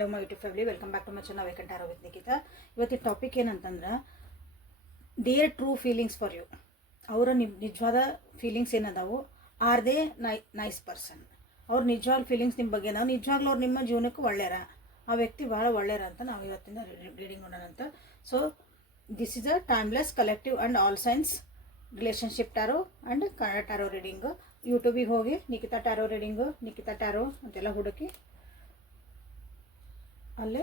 Hello my YouTube family, welcome back to my channel vacant arrow with Nikhita. ಇವತ್ತಿನ topic ಏನಂತಂದ್ರೆ their true feelings for you. ಅವರ ನಿಜವಾದ feelings ಏನದಾವು, are they nice person. ಅವ್ರ ನಿಜವಾದ feelings ನಿಮ್ಮ ಬಗ್ಗೆ ನಾವು ನಿಜವಾಗ್ಲೂ ಅವ್ರು ನಿಮ್ಮ ಜೀವನಕ್ಕೆ ಒಳ್ಳೆಯರ, ಆ ವ್ಯಕ್ತಿ ಭಾಳ ಒಳ್ಳೆಯರ ಅಂತ ನಾವು ಇವತ್ತಿಂದ ರೀಡಿಂಗ್ ನೋಡೋಣ ಅಂತ. So this is a timeless collective and all signs relationship tarot and Kannada tarot reading. ಯೂಟ್ಯೂಬಿಗೆ ಹೋಗಿ Nikhita tarot reading, Nikhita tarot ಅಂತೆಲ್ಲ ಹುಡುಕಿ ಅಲ್ಲೇ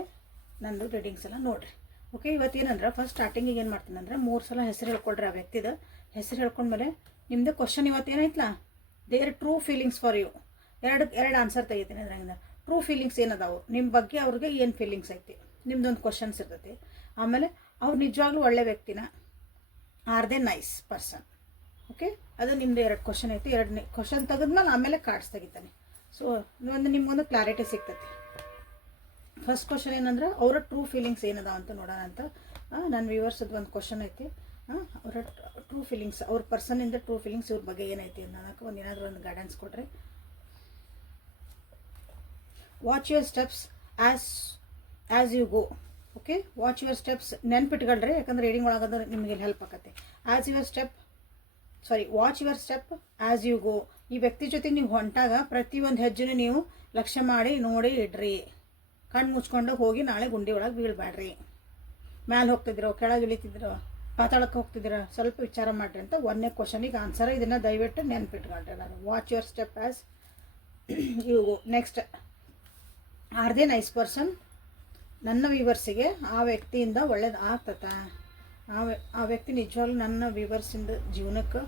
ನಂದು ರೀಡಿಂಗ್ಸ್ ಎಲ್ಲ ನೋಡಿರಿ. ಓಕೆ, ಇವತ್ತೇನಂದ್ರೆ ಫಸ್ಟ್ ಸ್ಟಾರ್ಟಿಂಗಿಗೆ ಏನು ಮಾಡ್ತೀನಿ ಅಂದರೆ 3 ಸಲ ಹೆಸರು ಹೇಳ್ಕೊಳ್ರಿ. ಆ ವ್ಯಕ್ತಿದ ಹೆಸರು ಹೇಳ್ಕೊಂಡ್ಮೇಲೆ ನಿಮ್ಮದು ಕ್ವಶನ್ ಇವತ್ತೇನಾಯ್ತಲ್ಲ, their true feelings for you. ಎರಡು ಆನ್ಸರ್ ತೆಗಿತೀನಿ ಅದ್ರಂಗೆ. ಟ್ರೂ ಫೀಲಿಂಗ್ಸ್ ಏನದಾವು ನಿಮ್ಮ ಬಗ್ಗೆ, ಅವ್ರಿಗೆ ಏನು ಫೀಲಿಂಗ್ಸ್ ಐತಿ, ನಿಮ್ದೊಂದು ಕ್ವಶನ್ಸ್ ಇರ್ತೈತಿ. ಆಮೇಲೆ ಅವ್ರು ನಿಜವಾಗ್ಲೂ ಒಳ್ಳೆ ವ್ಯಕ್ತಿನ, are they nice person. Okay, ಅದು ನಿಮ್ಮದು 2 ಕ್ವಶನ್ ಐತಿ. 2 ಕ್ವಶನ್ ತೆಗೆದ್ಮೇಲೆ ಆಮೇಲೆ ಕಾರ್ಡ್ಸ್ ತೆಗಿತಾನೆ. ಸೊ ನಿಮ್ಗೊಂದು ಕ್ಲಾರಿಟಿ ಸಿಗ್ತೈತಿ. ಫಸ್ಟ್ ಕ್ವಶನ್ ಏನಂದ್ರೆ ಅವರ ಟ್ರೂ ಫೀಲಿಂಗ್ಸ್ ಏನದ ಅಂತ ನೋಡೋಣ ಅಂತ. ನನ್ನ ವ್ಯೂವರ್ಸದ್ದು ಒಂದು ಕ್ವಶನ್ ಐತಿ. ಅವರ ಟ್ರೂ ಫೀಲಿಂಗ್ಸ್, ಅವ್ರ ಪರ್ಸನಿಂದ ಟ್ರೂ ಫೀಲಿಂಗ್ಸ್ ಇವ್ರ ಬಗ್ಗೆ ಏನೈತಿ ಅನ್ನೋಕೆ ಏನಾದರೂ ಒಂದು ಗೈಡೆನ್ಸ್ ಕೊಡ್ರಿ. Watch your steps as you go. Okay, watch your steps ನೆನ್ಪಿಟ್ಕೊಳ್ರಿ, ಯಾಕಂದ್ರೆ ರೀಡಿಂಗ್ ಒಳಗದ ನಿಮಗೆ ಹೆಲ್ಪ್ ಆಕತ್ತೆ. Watch your step as you go. ಈ ವ್ಯಕ್ತಿ ಜೊತೆ ನೀವು ಹೊಂಟಾಗ ಪ್ರತಿಯೊಂದು ಹೆಜ್ಜೆನೂ ನೀವು ಲಕ್ಷ್ಯ ಮಾಡಿ ನೋಡಿ ಇಡ್ರಿ. ಕಣ್ಣು ಮುಚ್ಕೊಂಡು ಹೋಗಿ ನಾಳೆ ಗುಂಡಿ ಒಳಗೆ ಬೀಳ್ಬೇಡ್ರಿ. ಮ್ಯಾಲೆ ಹೋಗ್ತಿದ್ದೀರೋ, ಕೆಳಗೆ ಇಳಿತಿದ್ದೀರೋ, ಪಾತಾಳಕ್ಕೆ ಹೋಗ್ತಿದ್ದೀರೋ, ಸ್ವಲ್ಪ ವಿಚಾರ ಮಾಡಿರಿ ಅಂತ 1ನೇ ಕ್ವಶನಿಗೆ ಆನ್ಸರ್. ಇದನ್ನು ದಯವಿಟ್ಟು ನೆನ್ಪಿಟ್ಕೊಂಡ್ರಿ. ನಾನು watch your step as you go. Next, are they nice person. ನನ್ನ ವ್ಯೂವರ್ಸಿಗೆ ಆ ವ್ಯಕ್ತಿಯಿಂದ ಒಳ್ಳೇದು ಆಗ್ತತ. ಆ ವ್ಯಕ್ತಿ ನಿಜವಾಗ್ಲೂ ನನ್ನ ವ್ಯೂವರ್ಸಿಂದ ಜೀವನಕ್ಕೆ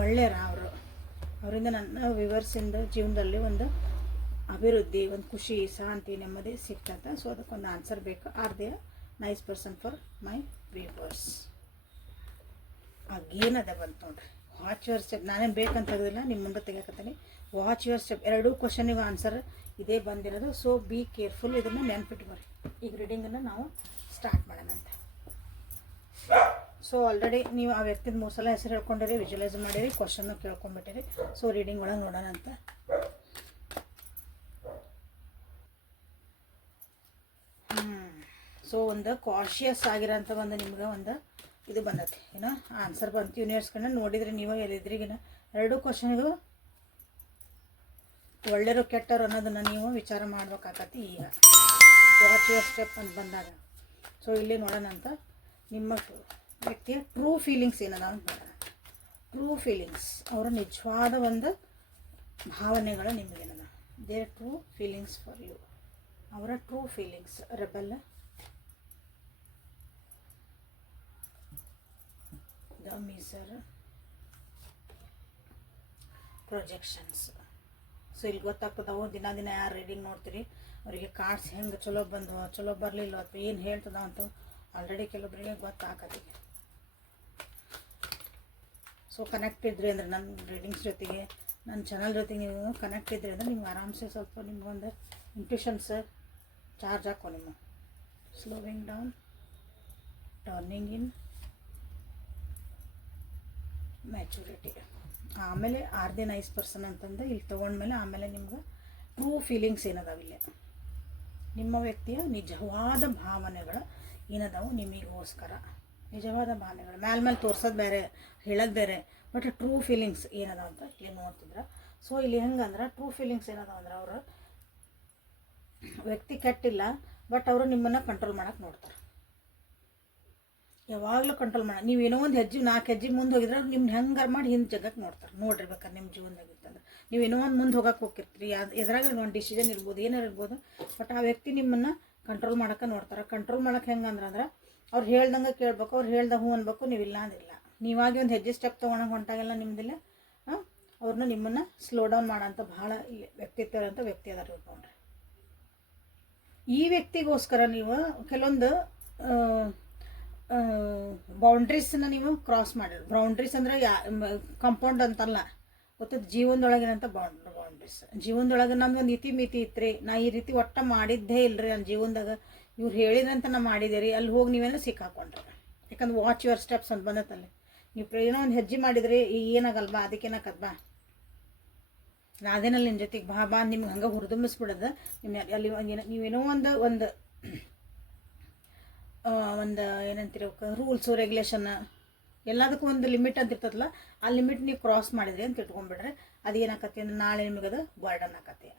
ಒಳ್ಳೆಯರ. ಅವರಿಂದ ನನ್ನ ವ್ಯೂವರ್ಸಿಂದ ಜೀವನದಲ್ಲಿ ಒಂದು ಅಭಿವೃದ್ಧಿ, ಒಂದು ಖುಷಿ, ಶಾಂತಿ, ನೆಮ್ಮದಿ ಸಿಗ್ತದೆ. ಸೊ ಅದಕ್ಕೊಂದು ಆನ್ಸರ್ ಬೇಕು. Are they nice person for my viewers. ಆಗೇನದ ಬಂತು ನೋಡ್ರಿ. ವಾಚ್ ಯುವರ್ ಸ್ಟೆಪ್ ನಾನೇನು ಬೇಕಂತ ತೆಗೆದಿಲ್ಲ, ನಿಮ್ಮ ಮುಂದೆ ತೆಗಿಯಕತ್ತೀನಿ. ವಾಚ್ ಯುವರ್ ಸ್ಟೆಪ್ 2 ಕ್ವಶನಿಗೂ ಆನ್ಸರ್ ಇದೇ ಬಂದಿರೋದು. So be careful. ಇದನ್ನು ನೆನ್ಪಿಟ್ಕೊರಿ. ಈಗ ರೀಡಿಂಗನ್ನು ನಾವು ಸ್ಟಾರ್ಟ್ ಮಾಡೋಣ ಅಂತ. ಸೊ ಆಲ್ರೆಡಿ ನೀವು ಆ ವ್ಯಕ್ತಿದ 3 ಸಲ ಹೆಸರು ಹೇಳ್ಕೊಂಡಿರಿ, ವಿಜುವಲೈಸ್ ಮಾಡಿರಿ, ಕ್ವಶನ್ನು ಕೇಳ್ಕೊಂಡ್ಬಿಟ್ಟಿರಿ. ಸೊ ರೀಡಿಂಗ್ ಒಳಗೆ ನೋಡೋಣ ಅಂತ. ಸೊ ಒಂದು ಕಾಶಿಯಸ್ ಆಗಿರೋಂಥ ಒಂದು ನಿಮ್ಗೆ ಒಂದು ಇದು ಬಂದತಿ, ಏನೋ ಆನ್ಸರ್ ಬಂತು. ಯೂನಿವರ್ಸ್ ಕಡೆ ನೋಡಿದ್ರೆ ನೀವು ಎಲ್ಲಿದ್ರಿಗಿನ 2 ಕ್ವಶನ್ಗೂ ಒಳ್ಳೆಯರು ಕೆಟ್ಟರು ಅನ್ನೋದನ್ನು ನೀವು ವಿಚಾರ ಮಾಡ್ಬೇಕಾಗತ್ತೆ. ಈಗ ವಾಚ್ ಯುವರ್ ಸ್ಟೆಪ್ ಅಂತ ಬಂದಾಗ ಸೊ ಇಲ್ಲಿ ನೋಡೋಣ ಅಂತ. ನಿಮ್ಮ ವ್ಯಕ್ತಿಯ ಟ್ರೂ ಫೀಲಿಂಗ್ಸ್ ಏನದ ಅಂತ ನೋಡೋಣ. ಟ್ರೂ ಫೀಲಿಂಗ್ಸ್, ಅವರ ನಿಜವಾದ ಒಂದು ಭಾವನೆಗಳು ನಿಮಗೇನದ. Their true feelings for you. ಅವರ true feelings. Rebel, the miser, projections. So ಇಲ್ಲಿ ಗೊತ್ತಾಗ್ತದವು. ದಿನ ಯಾರು ರೀಡಿಂಗ್ ನೋಡ್ತೀರಿ ಅವರಿಗೆ ಕಾರ್ಡ್ಸ್ ಹೆಂಗೆ ಚಲೋ ಬಂದವು, ಚಲೋ ಬರಲಿಲ್ಲ, ಅಥವಾ ಏನು ಹೇಳ್ತದ ಅಂತ ಆಲ್ರೆಡಿ ಕೆಲವೊಬ್ಬರಿಗೆ ಗೊತ್ತಾಗತ್ತೆ. ಸೊ ಕನೆಕ್ಟ್ ಇದ್ರಿ ಅಂದರೆ ನನ್ನ ರೀಡಿಂಗ್ಸ್ ಜೊತೆಗೆ, ನನ್ನ ಚಾನಲ್ ಜೊತೆಗೆ ನೀವು ಕನೆಕ್ಟ್ ಇದ್ರಿ ಅಂದರೆ ನಿಮ್ಗೆ ಆರಾಮ್ಸೆ ಸ್ವಲ್ಪ ನಿಮ್ಗೊಂದು ಇಂಟ್ಯೂಷನ್ಸ್ ಚಾರ್ಜ್ ಹಾಕೋ. ನಿಮ್ಮ ಸ್ಲೋವಿಂಗ್ ಡೌನ್, ಟರ್ನಿಂಗ್ ಇನ್, ಮ್ಯಾಚುರಿಟಿ. ಆಮೇಲೆ ಆರ್ ದೇ ನೈಸ್ ಪರ್ಸನ್ ಅಂತಂದು ಇಲ್ಲಿ ತೊಗೊಂಡ್ಮೇಲೆ ಆಮೇಲೆ ನಿಮ್ಗೆ ಟ್ರೂ ಫೀಲಿಂಗ್ಸ್ ಏನದಾವಿಲ್ಲ. ನಿಮ್ಮ ವ್ಯಕ್ತಿಯ ನಿಜವಾದ ಭಾವನೆಗಳು ಏನದಾವು ನಿಮಗೋಸ್ಕರ. ನಿಜವಾದ ಭಾವನೆಗಳು ಮೇಲೆ ತೋರ್ಸೋದು ಬೇರೆ, ಹೇಳೋದು ಬೇರೆ, ಬಟ್ ಟ್ರೂ ಫೀಲಿಂಗ್ಸ್ ಏನದಾವ ಅಂತ ಇಲ್ಲಿ ನೋಡ್ತಿದ್ರೆ. ಸೊ ಇಲ್ಲಿ ಹೆಂಗಂದ್ರೆ ಟ್ರೂ ಫೀಲಿಂಗ್ಸ್ ಏನದಾವ ಅಂದ್ರೆ ಅವರು ವ್ಯಕ್ತಿ ಕೆಟ್ಟಿಲ್ಲ, ಬಟ್ ಅವರು ನಿಮ್ಮನ್ನು ಕಂಟ್ರೋಲ್ ಮಾಡೋಕೆ ನೋಡ್ತಾರೆ. ಯಾವಾಗಲೂ ಕಂಟ್ರೋಲ್ ಮಾಡಿ ನೀವು ಏನೋ ಒಂದು 4 ಹೆಜ್ಜೆ ಮುಂದೆ ಹೋಗಿದ್ರೆ ನಿಮ್ಗೆ ಹೆಂಗಾರು ಮಾಡಿ ಹಿಂದೆ ಜಗಕ್ಕೆ ನೋಡ್ತಾರೆ. ನೋಡಿರ್ಬೇಕಾದ್ರೆ ನಿಮ್ಮ ಜೀವನದಾಗಿತ್ತಂದ್ರೆ ನೀವು ಏನೋ ಒಂದು ಮುಂದೆ ಹೋಗಕ್ಕೆ ಹೋಗಿರ್ತೀರಿ, ಎದುರಾಗ ಒಂದು ಡಿಸಿಷನ್ ಇರ್ಬೋದು, ಏನಾರು ಇರ್ಬೋದು, ಬಟ್ ಆ ವ್ಯಕ್ತಿ ನಿಮ್ಮನ್ನು ಕಂಟ್ರೋಲ್ ಮಾಡೋಕೆ ನೋಡ್ತಾರೆ. ಕಂಟ್ರೋಲ್ ಮಾಡೋಕೆ ಹೆಂಗಂದ್ರೆ ಅವ್ರು ಹೇಳ್ದಂಗೆ ಕೇಳಬೇಕು, ಅವ್ರು ಹೇಳ್ದಾಗ ಹ್ಞೂ ಅನ್ಬೇಕು. ನೀವು ಇಲ್ಲ ಅಂದಿಲ್ಲ, ನೀವಾಗಿ ಒಂದು ಹೆಜ್ಜೆ ಸ್ಟೆಪ್ ತೊಗೊಳಕ್ಕೆ ಹೊಂಟಾಗೆಲ್ಲ ನಿಮ್ಮದಿಲ್ಲ. ಅವ್ರನ್ನ ನಿಮ್ಮನ್ನು ಸ್ಲೋ ಡೌನ್ ಮಾಡೋಂಥ ಭಾಳ ವ್ಯಕ್ತಿತ್ವ ಇರೋಂಥ ವ್ಯಕ್ತಿ ಅದಾರ ಇವ್ರು ನೋಡ್ರಿ. ಈ ವ್ಯಕ್ತಿಗೋಸ್ಕರ ನೀವು ಕೆಲವೊಂದು ಬೌಂಡ್ರೀಸನ್ನ ನೀವು ಕ್ರಾಸ್ ಮಾಡಿರಿ. ಬೌಂಡ್ರೀಸ್ ಅಂದರೆ ಕಂಪೌಂಡ್ ಅಂತಲ್ಲ, ಗೊತ್ತದ ಜೀವನದೊಳಗಿನಂಥ ಬೌಂಡ್ರೀಸ್. ಜೀವನದೊಳಗೆ ನಮ್ದೊಂದು ಇತಿ ಮಿತಿ ಇತ್ತು ರೀ, ನಾ ಈ ರೀತಿ ಒಟ್ಟು ಮಾಡಿದ್ದೇ ಇಲ್ಲರಿ ನನ್ನ ಜೀವನದಾಗ, ಇವ್ರು ಹೇಳಿದ್ರಂತ ನಾ ಮಾಡಿದೆ ರೀ, ಅಲ್ಲಿ ಹೋಗಿ ನೀವೇನೋ ಸಿಕ್ಕಾಕೊಂಡ್ರಿ. ಯಾಕಂದ್ರೆ ವಾಚ್ ಯುವರ್ ಸ್ಟೆಪ್ಸ್ ಅಂತ ಬಂದತ್ತಲ್ಲಿ. ನೀವು ಏನೋ ಒಂದು ಹೆಜ್ಜೆ ಮಾಡಿದ್ರಿ, ಈಗ ಏನಾಗಲ್ವಾ, ಅದಕ್ಕೇನಾಗಲ್ವಾ, ಅದೇನಲ್ಲಿ ನಿನ್ನ ಜೊತೆಗೆ ಬಾ ನಿಮ್ಗೆ ಹಂಗೆ ಹುರಿದುಂಬಿಸ್ಬಿಡೋದು. ನಿಮ್ಮ ಅಲ್ಲಿ ನೀವೇನೋ ಒಂದು ಏನಂತೀರ ರೂಲ್ಸು ರೆಗ್ಯುಲೇಷನ್ ಎಲ್ಲದಕ್ಕೂ ಒಂದು ಲಿಮಿಟ್ ಅಂತ ಇರ್ತದಲ್ಲ, ಆ ಲಿಮಿಟ್ ನೀವು ಕ್ರಾಸ್ ಮಾಡಿದ್ರಿ ಅಂತ ಇಟ್ಕೊಂಡ್ಬಿಡ್ರೆ ಅದೇನಾಕತಿ ಅಂದ್ರೆ ನಾಳೆ ನಿಮಗದು ಬರ್ಡನ್ ಆಕತಿ.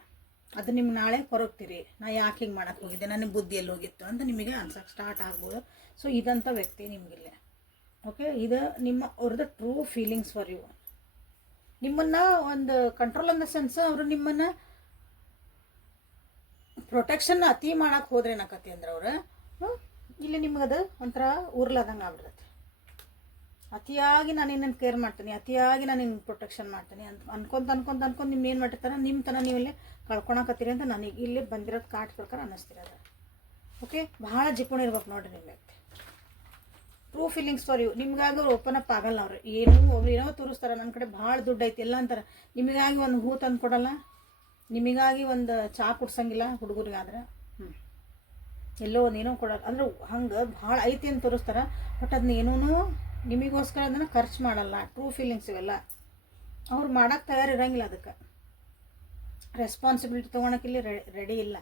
ಅದು ನಿಮ್ಗೆ ನಾಳೆ ಕೊರಗ್ತೀರಿ, ನಾ ಯಾಕೆ ಹಿಂಗೆ ಮಾಡೋಕ್ಕೆ ಹೋಗಿದ್ದೆ, ನನಗೆ ಬುದ್ಧಿ ಎಲ್ಲಿ ಹೋಗಿತ್ತು ಅಂತ ನಿಮಗೆ ಅನ್ಸಕ್ಕೆ ಸ್ಟಾರ್ಟ್ ಆಗ್ಬೋದು. ಸೊ ಇದಂಥ ವ್ಯಕ್ತಿ ನಿಮಗಿಲ್ಲ. ಓಕೆ, ಇದು ಅವ್ರದ್ದು ಟ್ರೂ ಫೀಲಿಂಗ್ಸ್ ಫಾರ್ ಯು. ನಿಮ್ಮನ್ನು ಒಂದು ಕಂಟ್ರೋಲ್ ಇನ್ ದ ಸೆನ್ಸ್ ಅವರು ನಿಮ್ಮನ್ನು ಪ್ರೊಟೆಕ್ಷನ್ ಅತಿ ಮಾಡಕ್ಕೆ ಹೋದ್ರೆ ಏನಾಕತಿ ಅಂದ್ರೆ ಅವ್ರು ಇಲ್ಲಿ ನಿಮ್ಗದು ಒಂಥರ ಉರ್ಲಾದಂಗೆ ಆಗ್ಬಿಡ್ತೈತಿ. ಅತಿಯಾಗಿ ನಾನು ನಿನ್ನನ್ನು ಕೇರ್ ಮಾಡ್ತೀನಿ, ಅತಿಯಾಗಿ ನಾನು ನಿನ್ನ ಪ್ರೊಟೆಕ್ಷನ್ ಮಾಡ್ತೀನಿ ಅಂತ ಅನ್ಕೊಂತ ನಿಮ್ಮ ಏನು ಮಾಡಿರ್ತಾರೆ, ನಿಮ್ಮ ತನ ನೀವು ಇಲ್ಲಿ ಕಳ್ಕೊಳಕತ್ತೀರಿ ಅಂತ ನನಗೆ ಇಲ್ಲಿ ಬಂದಿರೋದು ಕಾಟ್ ಪ್ರಕಾರ ಅನ್ನಿಸ್ತಿರೋದು. ಓಕೆ, ಭಾಳ ಜಿಪುಣ ಇರ್ಬೇಕು ನೋಡಿರಿ ನಿಮ್ಮ ವ್ಯಕ್ತಿ. True feelings for you. ನಿಮಗಾಗಿ ಅವ್ರು ಓಪನ್ ಅಪ್ ಆಗಲ್ಲ. ಅವ್ರು ಏನೋ ತೋರಿಸ್ತಾರೆ, ನನ್ನ ಕಡೆ ಭಾಳ ದುಡ್ಡು ಐತಿ ಎಲ್ಲ ಅಂತಾರೆ. ನಿಮಗಾಗಿ ಒಂದು ಹೂ ತಂದು ಕೊಡಲ್ಲ, ನಿಮಗಾಗಿ ಒಂದು ಚಹಾ ಕುಡ್ಸಂಗಿಲ್ಲ ಹುಡುಗರಿಗಾದ್ರೆ. ಎಲ್ಲೋ ಒಂದು ಏನೋ ಕೊಡಲ್ಲ ಅಂದ್ರೆ ಹಂಗೆ ಭಾಳ ಐತಿ ಅಂತ ತೋರಿಸ್ತಾರೆ. ಬಟ್ ಅದನ್ನ ಏನೂ ನಿಮಗೋಸ್ಕರ ಅದನ್ನು ಖರ್ಚು ಮಾಡಲ್ಲ. ಟ್ರೂ ಫೀಲಿಂಗ್ಸ್ ಇವೆಲ್ಲ ಅವ್ರು ಮಾಡೋಕ್ಕೆ ತಯಾರಿರಂಗಿಲ್ಲ, ಅದಕ್ಕೆ ರೆಸ್ಪಾನ್ಸಿಬಿಲಿಟಿ ತೊಗೊಳಕ್ಕಿಲ್ಲಿ ರೆಡಿ ಇಲ್ಲ.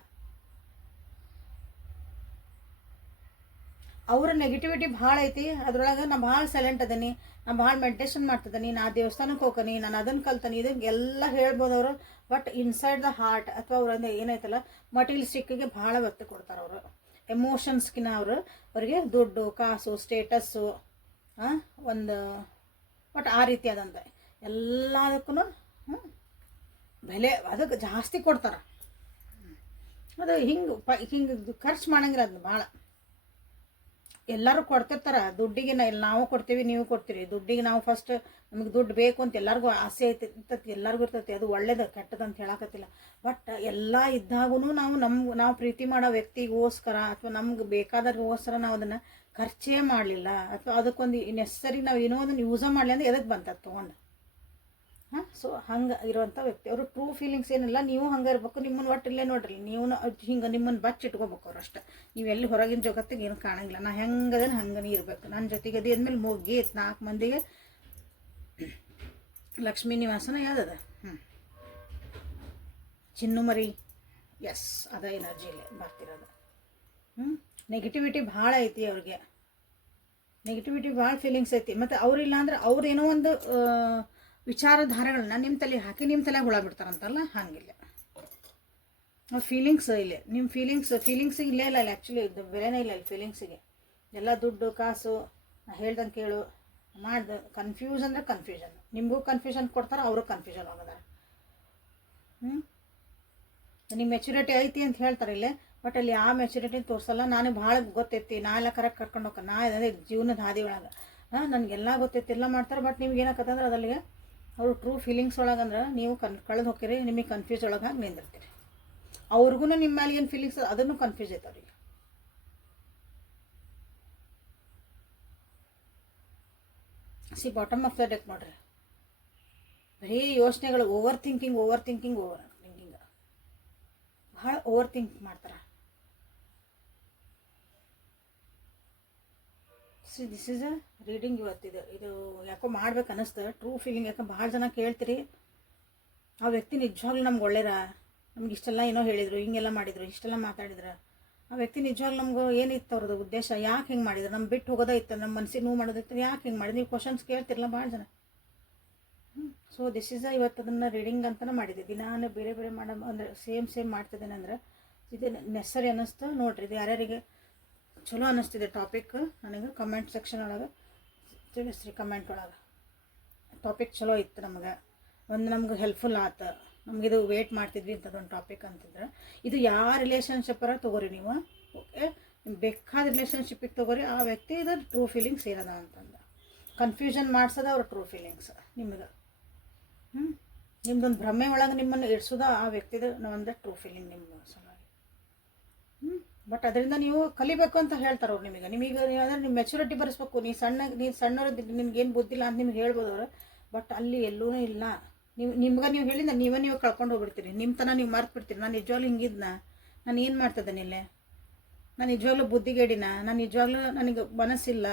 ಅವ್ರ ನೆಗೆಟಿವಿಟಿ ಭಾಳ ಐತಿ. ಅದ್ರೊಳಗೆ ನಾ ಭಾಳ ಸೈಲೆಂಟ್ ಅದೀನಿ, ನಾ ಭಾಳ ಮೆಡಿಟೇಷನ್ ಮಾಡ್ತಿದ್ದೀನಿ, ನಾ ದೇವಸ್ಥಾನಕ್ಕೆ ಹೋಗ್ತೀನಿ, ನಾನು ಅದನ್ನು ಕಲ್ತೀನಿ, ಇದಕ್ಕೆ ಎಲ್ಲ ಹೇಳ್ಬೋದು ಅವರು. ಬಟ್ ಇನ್ಸೈಡ್ ದ ಹಾರ್ಟ್ ಅಥವಾ ಅವ್ರ ಏನೈತಲ್ಲ ಮಟೀರಿಯಲಿಸ್ಟಿಕ್ಕಿಗೆ ಭಾಳ ಒತ್ತು ಕೊಡ್ತಾರೆ ಅವರು. ಎಮೋಷನ್ಸ್ಗಿನ ಅವ್ರಿಗೆ ದುಡ್ಡು ಕಾಸು ಸ್ಟೇಟಸ್ಸು ಒಂದು ಬಟ್ ಆ ರೀತಿ ಅದಂತ ಎಲ್ಲದಕ್ಕೂ ಬೆಲೆ ಅದಕ್ಕೆ ಜಾಸ್ತಿ ಕೊಡ್ತಾರೆ. ಅದು ಹಿಂಗೆ ಖರ್ಚು ಮಾಡಂಗಿಲ್ಲ. ಅದನ್ನ ಭಾಳ ಎಲ್ಲರೂ ಕೊಡ್ತಿರ್ತಾರೆ ದುಡ್ಡಿಗೆ. ನಾವು ಕೊಡ್ತೀವಿ, ನೀವು ಕೊಡ್ತೀರಿ. ದುಡ್ಡಿಗೆ ನಾವು ಫಸ್ಟ್ ನಮಗೆ ದುಡ್ಡು ಬೇಕು ಅಂತ ಎಲ್ಲರಿಗೂ ಆಸೆ ಇರ್ತೈತಿ, ಎಲ್ಲರಿಗೂ ಇರ್ತೈತಿ. ಅದು ಒಳ್ಳೇದು ಕೆಟ್ಟದ್ದು ಅಂತ ಹೇಳಕತ್ತಿಲ್ಲ. ಬಟ್ ಎಲ್ಲ ಇದ್ದಾಗೂ ನಾವು ಪ್ರೀತಿ ಮಾಡೋ ವ್ಯಕ್ತಿಗೋಸ್ಕರ ಅಥವಾ ನಮ್ಗೆ ಬೇಕಾದವ್ರಿಗೋಸ್ಕರ ನಾವು ಅದನ್ನು ಖರ್ಚೇ ಮಾಡಲಿಲ್ಲ ಅಥವಾ ಅದಕ್ಕೊಂದು ನೆಸಸರಿ ನಾವು ಏನೋ ಅದನ್ನು ಯೂಸ ಮಾಡಲಿ ಅಂದ್ರೆ ಎದಕ್ಕೆ ಬಂತದ್ದು ತೊಗೊಂಡು. ಸೊ ಹಂಗೆ ಇರೋವಂಥ ವ್ಯಕ್ತಿ ಅವರು. ಟ್ರೂ ಫೀಲಿಂಗ್ಸ್ ಏನಿಲ್ಲ. ನೀವು ಹಂಗೆ ಇರಬೇಕು. ನಿಮ್ಮನ್ನು ಒಟ್ಟಿಲ್ಲೇ ನೋಡ್ರಿ, ನೀವು ಹಿಂಗೆ ನಿಮ್ಮನ್ನು ಬಚ್ಚಿಟ್ಕೋಬೇಕು ಅವ್ರು ಅಷ್ಟೇ. ನೀವೆಲ್ಲಿ ಹೊರಗಿನ ಜಗತ್ತಿಗೆ ಏನು ಕಾಣಂಗಿಲ್ಲ. ನಾ ಹೆಂಗದೇನು ಹಂಗನೇ ಇರಬೇಕು. ನನ್ನ ಜೊತೆಗೆ ಅದು ಅಂದಮೇಲೆ ಮುಗೀತು. 4 ಮಂದಿಗೆ ಲಕ್ಷ್ಮೀ ನಿವಾಸನ ಯಾವುದದ ಚಿನ್ನು ಮರಿ. ಎಸ್, ಅದ ಎನರ್ಜಿಯಲ್ಲಿ ಬರ್ತಿರೋದು. ನೆಗೆಟಿವಿಟಿ ಭಾಳ ಐತಿ ಅವ್ರಿಗೆ. ನೆಗೆಟಿವಿಟಿ ಭಾಳ ಫೀಲಿಂಗ್ಸ್ ಐತಿ. ಮತ್ತು ಅವ್ರಿಲ್ಲ ಅಂದ್ರೆ ಅವ್ರು ಏನೋ ಒಂದು ವಿಚಾರಧಾರೆಗಳನ್ನ ನಿಮ್ಮ ತಲೆ ಹಾಕಿ ನಿಮ್ಮ ತಲೆ ಹುಳ ಬಿಡ್ತಾರಂತಲ್ಲ, ಹಂಗಿಲ್ಲ. ಫೀಲಿಂಗ್ಸ್ ಇಲ್ಲಿ ನಿಮ್ಮ ಫೀಲಿಂಗ್ಸಿಗೆ ಇಲ್ಲೇ ಇಲ್ಲ. ಆ್ಯಕ್ಚುಲಿ ಇದು ಬೆಲೆನೇ ಇಲ್ಲ ಇಲ್ಲಿ ಫೀಲಿಂಗ್ಸಿಗೆ. ಎಲ್ಲ ದುಡ್ಡು ಕಾಸು ಹೇಳ್ದಂಗೆ ಕೇಳು ಮಾಡ್ದು ಕನ್ಫ್ಯೂಸ್ ಅಂದರೆ ಕನ್ಫ್ಯೂಷನ್. ನಿಮಗೂ ಕನ್ಫ್ಯೂಷನ್ ಕೊಡ್ತಾರೆ, ಅವರು ಕನ್ಫ್ಯೂಷನ್ ಹೋಗೋದಾರ. ನಿಮ್ಮ ಮೆಚುರಿಟಿ ಐತಿ ಅಂತ ಹೇಳ್ತಾರೆ ಇಲ್ಲೇ. ಬಟ್ ಅಲ್ಲಿ ಆ ಮೆಚುರಿಟಿ ತೋರಿಸಲ್ಲ. ನಾನು ಭಾಳ ಗೊತ್ತೈತಿ, ನಾ ಎಲ್ಲ ಕರೆಕ್ಟ್ ಕರ್ಕೊಂಡು ಹೋಗ, ನಾ ಅದೇ ಜೀವನದ ಹಾದಿ ಒಳಗೆ ನನಗೆಲ್ಲ ಗೊತ್ತೈತಿ, ಎಲ್ಲ ಮಾಡ್ತಾರೆ. ಬಟ್ ನಿಮ್ಗೆ ಏನಾಕತ್ತಂದ್ರೆ ಅದಲ್ಲಿಗೆ ಅವರು ಟ್ರೂ ಫೀಲಿಂಗ್ಸ್ ಒಳಗಂದ್ರೆ ನೀವು ಕಳೆದು ಹೋಗ್ತೀರಿ, ನಿಮಗೆ ಕನ್ಫ್ಯೂಸ್ ಒಳಗೆ ಹಾಗೆ ನಿಂದಿರ್ತೀರಿ. ಅವ್ರಿಗೂ ನಿಮ್ಮ ಮೇಲೆ ಏನು ಫೀಲಿಂಗ್ಸ್ ಅದನ್ನು ಕನ್ಫ್ಯೂಸ್ ಐತೆ ಅವ್ರಿಗೆ. ಬಾಟಮ್ ಆಫ್ ದ ಡೆಕ್ ನೋಡ್ರಿ, ಬರೀ ಯೋಚನೆಗಳು, ಓವರ್ ಥಿಂಕಿಂಗ್ ಭಾಳ ಓವರ್ ಥಿಂಕ್ ಮಾಡ್ತಾರೆ. ದಿಸ್ ಈಸ್ ಅ ರೀಡಿಂಗ್ ಇವತ್ತಿದು. ಇದು ಯಾಕೋ ಮಾಡ್ಬೇಕು ಅನ್ನಿಸ್ತು. ಟ್ರೂ ಫೀಲಿಂಗ್ ಯಾಕೆ ಭಾಳ ಜನ ಕೇಳ್ತೀರಿ. ಆ ವ್ಯಕ್ತಿ ನಿಜವಾಗ್ಲೂ ನಮ್ಗೆ ಒಳ್ಳೆಯರ, ನಮ್ಗೆ ಇಷ್ಟೆಲ್ಲ ಏನೋ ಹೇಳಿದರು, ಹಿಂಗೆಲ್ಲ ಮಾಡಿದರು, ಇಷ್ಟೆಲ್ಲ ಮಾತಾಡಿದ್ರು. ಆ ವ್ಯಕ್ತಿ ನಿಜವಾಗ್ಲೂ ನಮ್ಗೆ ಏನಿತ್ತು ಅವ್ರದ್ದು ಉದ್ದೇಶ, ಯಾಕೆ ಹಿಂಗೆ ಮಾಡಿದ್ರು, ನಮ್ಮ ಬಿಟ್ಟು ಹೋಗೋದೇ ಇತ್ತು, ನಮ್ಮ ಮನಸ್ಸಿಗೆ ನೋವು ಮಾಡೋದಿತ್ತು, ಯಾಕೆ ಹಿಂಗೆ ಮಾಡಿದ್ರು, ನೀವು ಕ್ವಶನ್ಸ್ ಕೇಳ್ತಿರಲ್ಲ ಭಾಳ ಜನ. ಸೊ ದಿಸ್ ಈಸ್ ಇವತ್ತು ಅದನ್ನು ರೀಡಿಂಗ್ ಅಂತಲೇ ಮಾಡಿದ್ದೆ. ನಾನು ಬೇರೆ ಬೇರೆ ಮಾಡೋ ಅಂದರೆ ಸೇಮ್ ಮಾಡ್ತಿದ್ದೇನೆ ಅಂದ್ರೆ ಇದು ನೆಸರಿ ಅನ್ನಿಸ್ತು. ನೋಡಿರಿ, ಇದು ಯಾರ್ಯಾರಿಗೆ ಚಲೋ ಅನ್ನಿಸ್ತಿದೆ ಟಾಪಿಕ್ ನನಗೆ ಕಮೆಂಟ್ ಸೆಕ್ಷನ್ ಒಳಗೆ ತಿಳಿಸ್ರಿ. ಕಮೆಂಟ್ ಒಳಗೆ ಟಾಪಿಕ್ ಚಲೋ ಇತ್ತು, ನಮ್ಗೆ ಹೆಲ್ಪ್ಫುಲ್ ಆಯ್ತು. ನಮಗಿದು ವೇಟ್ ಮಾಡ್ತಿದ್ವಿ ಇಂಥದ್ದೊಂದು ಟಾಪಿಕ್ ಅಂತಿದ್ರೆ. ಇದು ಯಾವ ರಿಲೇಷನ್ಶಿಪ್ಪರ ತೊಗೋರಿ ನೀವು. ಓಕೆ, ನಿಮ್ಗೆ ಬೇಕಾದ ರಿಲೇಷನ್ಶಿಪ್ಪಿಗೆ ತೊಗೋರಿ. ಆ ವ್ಯಕ್ತಿ ಇದು ಟ್ರೂ ಫೀಲಿಂಗ್ಸ್ ಇರೋದ ಅಂತಂದು ಕನ್ಫ್ಯೂಷನ್ ಮಾಡ್ಸೋದ ಅವ್ರ ಟ್ರೂ ಫೀಲಿಂಗ್ಸ್ ನಿಮ್ಗೆ. ನಿಮ್ದೊಂದು ಭ್ರಮೆ ಒಳಗೆ ನಿಮ್ಮನ್ನು ಇಡ್ಸೋದ ಆ ವ್ಯಕ್ತಿದು ಒಂದು ಟ್ರೂ ಫೀಲಿಂಗ್ ನಿಮ್ಮ ಸಲುವಾಗಿ. ಬಟ್ ಅದರಿಂದ ನೀವು ಕಲಿಬೇಕು ಅಂತ ಹೇಳ್ತಾರೆ ಅವ್ರು ನಿಮಗೆ. ಅಂದರೆ ನಿಮ್ಮ ಮೆಚುರಿಟಿ ಬರೆಸ್ಬೇಕು. ನೀನು ಸಣ್ಣವ್ರು, ನಿನ್ಗೇನು ಬುದ್ಧಿಲ್ಲ ಅಂತ ನಿಮ್ಗೆ ಹೇಳ್ಬೋದು ಅವರು. ಬಟ್ ಅಲ್ಲಿ ಎಲ್ಲೂ ಇಲ್ಲ. ನೀವು ಹೇಳಿದ ನೀವು ಕಳ್ಕೊಂಡು ಹೋಗ್ಬಿಡ್ತೀರಿ. ನಿಮ್ಮ ತನ ನೀವು ಮರ್ತು ಬಿಡ್ತೀರಿ. ನಾನು ನಿಜವಾಗ್ಲೂ ಹಿಂಗಿದ್ನ, ನಾನು ಏನು ಮಾಡ್ತಿದ್ದೇನೆ ಇಲ್ಲೇ, ನಾನು ನಿಜವಾಗ್ಲೂ ಬುದ್ಧಿಗೇಡಿನ, ನಾನು ನಿಜವಾಗ್ಲೂ ನನಗೆ ಮನಸ್ಸಿಲ್ಲ,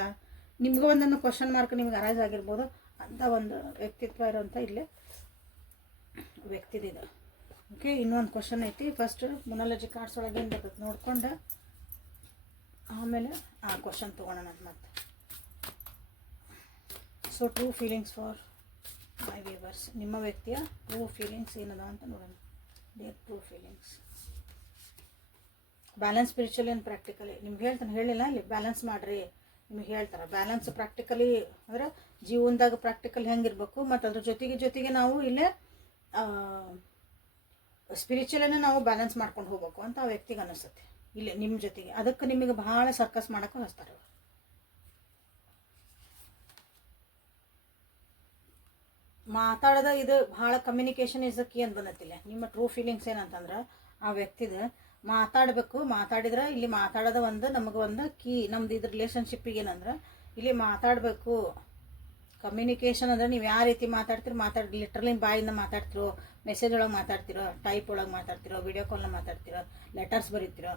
ನಿಮಗೂ ಒಂದೊಂದು ಕ್ವಶನ್ ಮಾರ್ಕ್ ನಿಮ್ಗೆ ಅರೈಸ್ ಆಗಿರ್ಬೋದು ಅಂತ ಒಂದು ವ್ಯಕ್ತಿತ್ವ ಇರೋಂಥ ಇಲ್ಲೇ ವ್ಯಕ್ತಿದಿದೆ. ಓಕೆ, ಇನ್ನೊಂದು ಕ್ವಶನ್ ಐತಿ. ಫಸ್ಟ್ ಮೊನಾಲಜಿ ಕಾರ್ಡ್ಸ್ ಒಳಗೆ ಏನು ಬರ್ತದೆ ನೋಡ್ಕೊಂಡು ಆಮೇಲೆ ಆ ಕ್ವಶನ್ ತೊಗೊಳೋಣ ಮತ್ತೆ. So true feelings for my viewers, ನಿಮ್ಮ ವ್ಯಕ್ತಿಯ ಟ್ರೂ ಫೀಲಿಂಗ್ಸ್ ಏನದ ಅಂತ ನೋಡೋಣ. Their true feelings. Balance spiritually and practically ನಿಮ್ಗೆ ಹೇಳ್ತಾನೆ, ಹೇಳಿಲ್ಲ ಇಲ್ಲಿ ಬ್ಯಾಲೆನ್ಸ್ ಮಾಡಿರಿ ನಿಮ್ಗೆ ಹೇಳ್ತಾರೆ. ಬ್ಯಾಲೆನ್ಸ್ ಪ್ರಾಕ್ಟಿಕಲಿ ಅಂದ್ರೆ ಜೀವನದಾಗ ಪ್ರಾಕ್ಟಿಕಲ್ ಹೆಂಗಿರ್ಬೇಕು, ಮತ್ತು ಅದ್ರ ಜೊತೆಗೆ ನಾವು ಇಲ್ಲೇ ಸ್ಪಿರಿಚುವಲನ್ನು ನಾವು ಬ್ಯಾಲೆನ್ಸ್ ಮಾಡ್ಕೊಂಡು ಹೋಗ್ಬೇಕು ಅಂತ ಆ ವ್ಯಕ್ತಿಗೆ ಅನ್ನಿಸುತ್ತೆ ಇಲ್ಲಿ ನಿಮ್ಮ ಜೊತೆಗೆ. ಅದಕ್ಕೆ ನಿಮಗೆ ಭಾಳ ಸರ್ಕಸ್ ಮಾಡೋಕ್ಕೆ ಹಚ್ತಾರೆ. ಮಾತಾಡೋದ ಇದು ಭಾಳ ಕಮ್ಯುನಿಕೇಷನ್ ಇಸ್ ದ ಕೀ ಅಂತ ಬಂದತ್ತಿಲ್ಲ. ನಿಮ್ಮ ಟ್ರೂ ಫೀಲಿಂಗ್ಸ್ ಏನಂತಂದ್ರೆ ಆ ವ್ಯಕ್ತಿದ ಮಾತಾಡಬೇಕು. ಮಾತಾಡಿದ್ರೆ ಇಲ್ಲಿ ಮಾತಾಡೋದ ನಮಗೆ ಒಂದು ಕೀ ನಮ್ದು ಇದ್ರ ರಿಲೇಷನ್ಶಿಪ್ಪಿಗೆ ಏನಂದ್ರೆ ಇಲ್ಲಿ ಮಾತಾಡಬೇಕು. ಕಮ್ಯುನಿಕೇಷನ್ ಅಂದರೆ ನೀವು ಯಾವ ರೀತಿ ಮಾತಾಡ್ತೀರೋ ಲಿಟ್ರಲಿ ಬಾಯಿಂದ ಮಾತಾಡ್ತಿರೋ, ಮೆಸೇಜ್ ಒಳಗೆ ಮಾತಾಡ್ತಿರೋ, ಟೈಪ್ ಒಳಗೆ ಮಾತಾಡ್ತಿರೋ, ವಿಡಿಯೋ ಕಾಲ್ನ ಮಾತಾಡ್ತಿರೋ, ಲೆಟರ್ಸ್ ಬರೀತಿರೋ,